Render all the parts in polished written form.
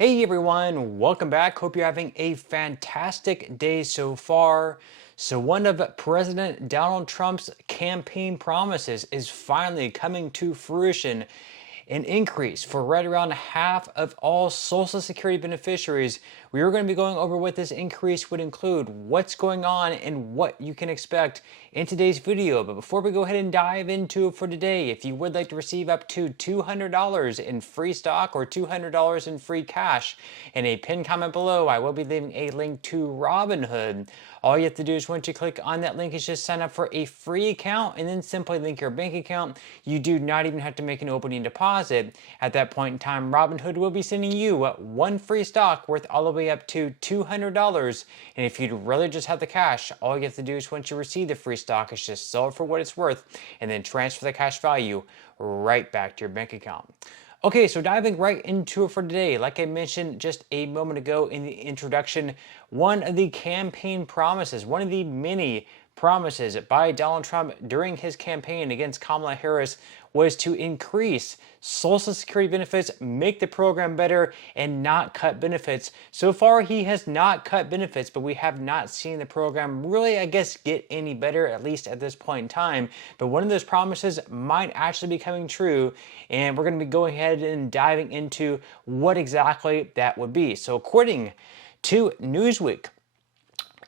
Hey everyone, welcome back. Hope you're having a fantastic day so far. So, one of President Donald Trump's campaign promises is finally coming to fruition. An increase for right around half of all Social Security beneficiaries. We are going to be going over what this increase would include, what's going on, and what you can expect in today's video. But before we go ahead and dive into it for today, if you would like to receive up to $200 in free stock or $200 in free cash, in a pinned comment below, I will be leaving a link to Robinhood. All you have to do is once you click on that link is just sign up for a free account and then simply link your bank account. You do not even have to make an opening deposit. At that point in time, Robinhood will be sending you one free stock worth all the way up to $200. And if you'd rather just have the cash, all you have to do is once you receive the free stock is just sell it for what it's worth and then transfer the cash value right back to your bank account. Okay, so diving right into it for today, like I mentioned just a moment ago in the introduction, one of the campaign promises, one of the many promises by Donald Trump during his campaign against Kamala Harris was to increase Social Security benefits, make the program better, and not cut benefits. So far, he has not cut benefits, but we have not seen the program really, I guess, get any better, at least at this point in time. But one of those promises might actually be coming true, and we're going to be going ahead and diving into what exactly that would be. So according to Newsweek,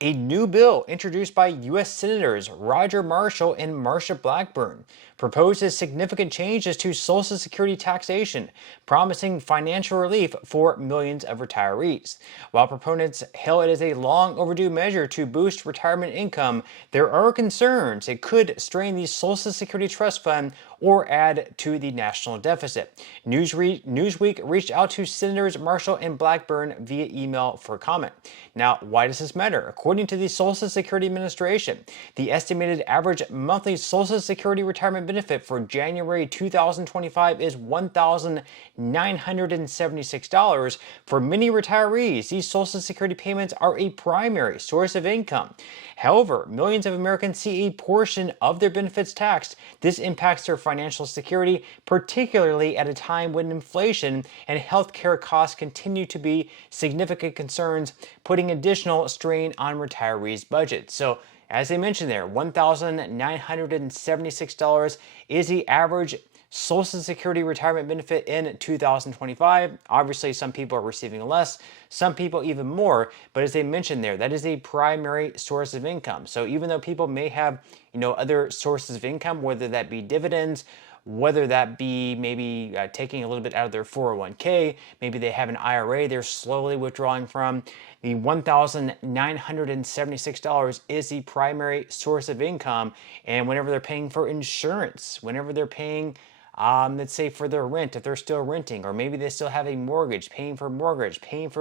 a new bill introduced by U.S. Senators Roger Marshall and Marsha Blackburn proposes significant changes to Social Security taxation, promising financial relief for millions of retirees. While proponents hail it as a long overdue measure to boost retirement income, there are concerns it could strain the Social Security Trust Fund or add to the national deficit. Newsweek reached out to Senators Marshall and Blackburn via email for comment. Now, why does this matter? According to the Social Security Administration, the estimated average monthly Social Security retirement benefit for January 2025 is $1,976. For many retirees, these Social Security payments are a primary source of income. However, millions of Americans see a portion of their benefits taxed. This impacts their financial security, particularly at a time when inflation and healthcare costs continue to be significant concerns, putting additional strain on retirees' budgets. So, as I mentioned there, $1,976 is the average Social Security retirement benefit in 2025. Obviously, some people are receiving less, some people even more, but as I mentioned there, that is a primary source of income. So even though people may have, other sources of income, whether that be dividends, whether that be maybe taking a little bit out of their 401k, maybe they have an IRA they're slowly withdrawing from, the $1,976 is the primary source of income. And whenever they're paying for insurance, whenever they're paying let's say for their rent, if they're still renting, or maybe they still have a mortgage, paying for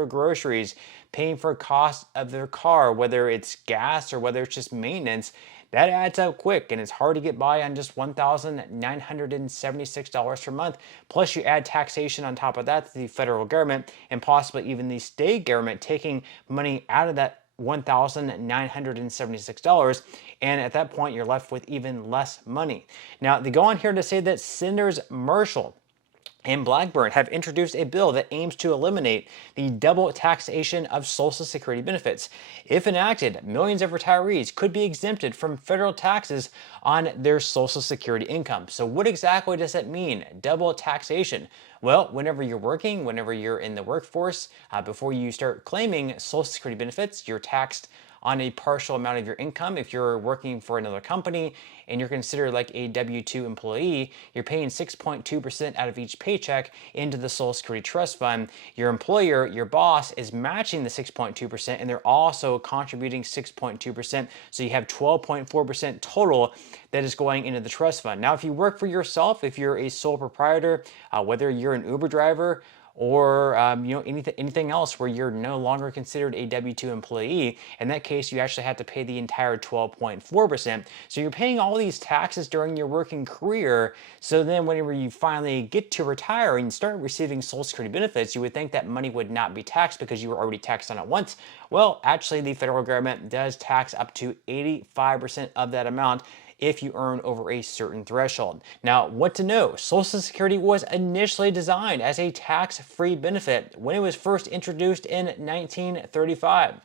groceries, paying for cost of their car, whether it's gas or whether it's just maintenance, that adds up quick, and it's hard to get by on just $1,976 per month. Plus, you add taxation on top of that to the federal government and possibly even the state government taking money out of that $1,976, and at that point you're left with even less money. Now, they go on here to say that Senators Marshall and Blackburn have introduced a bill that aims to eliminate the double taxation of Social Security benefits. If enacted, millions of retirees could be exempted from federal taxes on their Social Security income. So what exactly does that mean, double taxation? Well, whenever you're working, whenever you're in the workforce, before you start claiming Social Security benefits, you're taxed on a partial amount of your income. If you're working for another company and you're considered like a W-2 employee, you're paying 6.2% out of each paycheck into the Social Security Trust Fund. Your employer, your boss, is matching the 6.2%, and they're also contributing 6.2%. So you have 12.4% total that is going into the trust fund. Now, if you work for yourself, if you're a sole proprietor, whether you're an Uber driver, or anything else where you're no longer considered a W-2 employee, in that case you actually have to pay the entire 12.4%. So you're paying all these taxes during your working career. So then whenever you finally get to retire and start receiving Social Security benefits, you would think that money would not be taxed because you were already taxed on it once. Well, actually the federal government does tax up to 85% of that amount if you earn over a certain threshold. Now, what to know? Social Security was initially designed as a tax-free benefit when it was first introduced in 1935.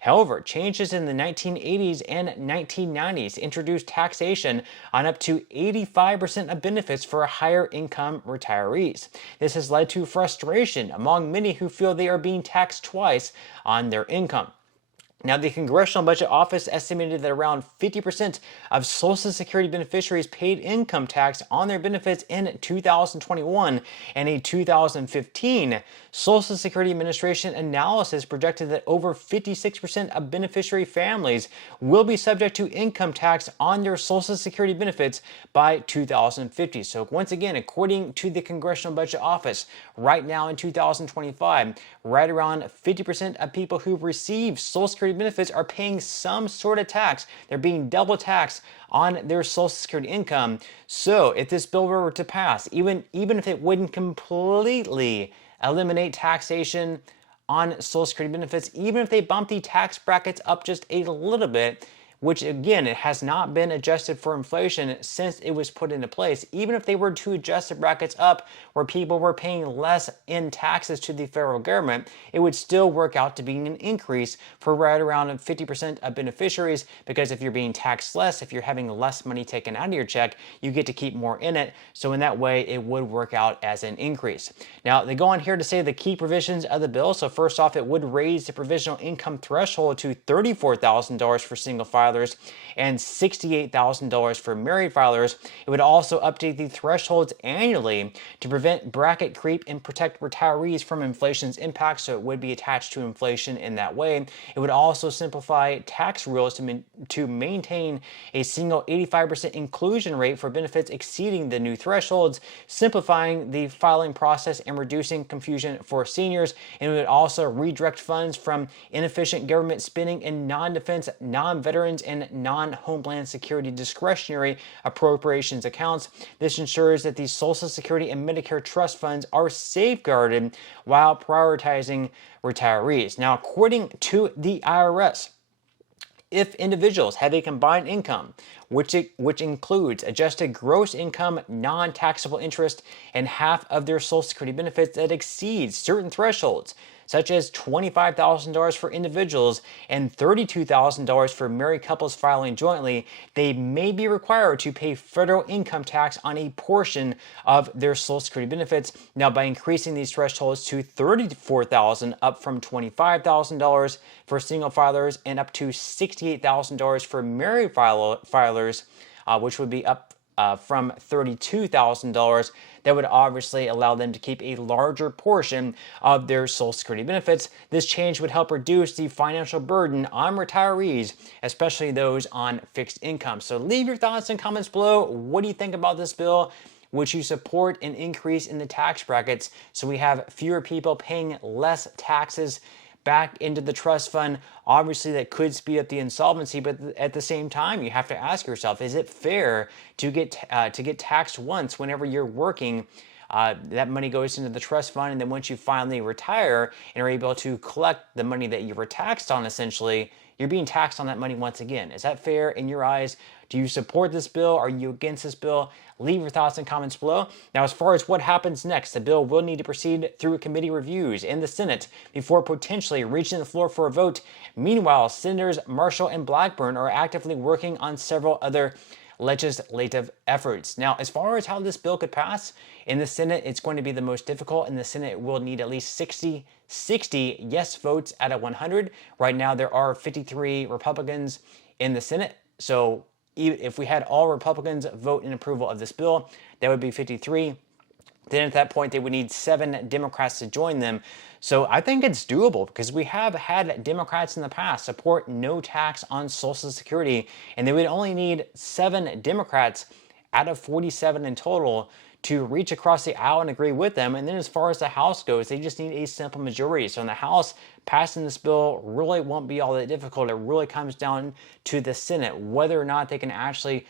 However, changes in the 1980s and 1990s introduced taxation on up to 85% of benefits for higher income retirees. This has led to frustration among many who feel they are being taxed twice on their income. Now, the Congressional Budget Office estimated that around 50% of Social Security beneficiaries paid income tax on their benefits in 2021, and a 2015 Social Security Administration analysis projected that over 56% of beneficiary families will be subject to income tax on their Social Security benefits by 2050. So once again, according to the Congressional Budget Office, right now in 2025, right around 50% of people who receive Social Security benefits are paying some sort of tax. They're being double taxed on their Social Security income. So if this bill were to pass, even if it wouldn't completely eliminate taxation on Social Security benefits, even if they bump the tax brackets up just a little bit, which again, it has not been adjusted for inflation since it was put into place. Even if they were to adjust the brackets up where people were paying less in taxes to the federal government, it would still work out to being an increase for right around 50% of beneficiaries, because if you're being taxed less, if you're having less money taken out of your check, you get to keep more in it. So in that way, it would work out as an increase. Now, they go on here to say the key provisions of the bill. So first off, it would raise the provisional income threshold to $34,000 for single filers and $68,000 for married filers. It would also update the thresholds annually to prevent bracket creep and protect retirees from inflation's impact, so it would be attached to inflation in that way. It would also simplify tax rules to maintain a single 85% inclusion rate for benefits exceeding the new thresholds, simplifying the filing process and reducing confusion for seniors. And it would also redirect funds from inefficient government spending in non-defense, non-veterans, and non-homeland security discretionary appropriations accounts. This ensures that the Social Security and Medicare trust funds are safeguarded while prioritizing retirees. Now, according to the IRS, if individuals have a combined income, which includes adjusted gross income, non-taxable interest, and half of their Social Security benefits that exceeds certain thresholds, such as $25,000 for individuals and $32,000 for married couples filing jointly, they may be required to pay federal income tax on a portion of their Social Security benefits. Now, by increasing these thresholds to $34,000, up from $25,000 for single filers and up to $68,000 for married filers, which would be up from $32,000, that would obviously allow them to keep a larger portion of their Social Security benefits. This change would help reduce the financial burden on retirees, especially those on fixed income. So leave your thoughts and comments below. What do you think about this bill? Would you support an increase in the tax brackets so we have fewer people paying less taxes back into the trust fund? Obviously, that could speed up the insolvency, but at the same time, you have to ask yourself, is it fair to get taxed once whenever you're working? That money goes into the trust fund, and then once you finally retire and are able to collect the money that you were taxed on, essentially, you're being taxed on that money once again. Is that fair in your eyes? Do you support this bill? Are you against this bill? Leave your thoughts and comments below. Now, as far as what happens next, the bill will need to proceed through committee reviews in the Senate before potentially reaching the floor for a vote. Meanwhile, Senators Marshall and Blackburn are actively working on several other legislative efforts. Now, as far as how this bill could pass, in the Senate, it's going to be the most difficult. In the Senate, it will need at least 60 yes votes out of 100. Right now, there are 53 Republicans in the Senate. So if we had all Republicans vote in approval of this bill, that would be 53. Then at that point, they would need 7 Democrats to join them. So I think it's doable because we have had Democrats in the past support no tax on Social Security, and they would only need 7 Democrats out of 47 in total to reach across the aisle and agree with them. And then as far as the House goes, they just need a simple majority. So in the House, passing this bill really won't be all that difficult. It really comes down to the Senate, whether or not they can actually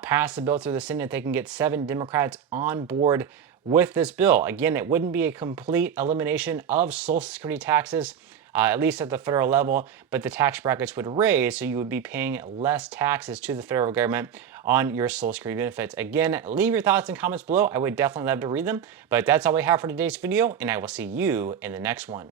pass the bill through the Senate. They can get 7 Democrats on board with this bill. Again, it wouldn't be a complete elimination of Social Security taxes, at least at the federal level, but the tax brackets would raise, so you would be paying less taxes to the federal government on your Social Security benefits. Again, leave your thoughts and comments below. I would definitely love to read them. But that's all we have for today's video, and I will see you in the next one.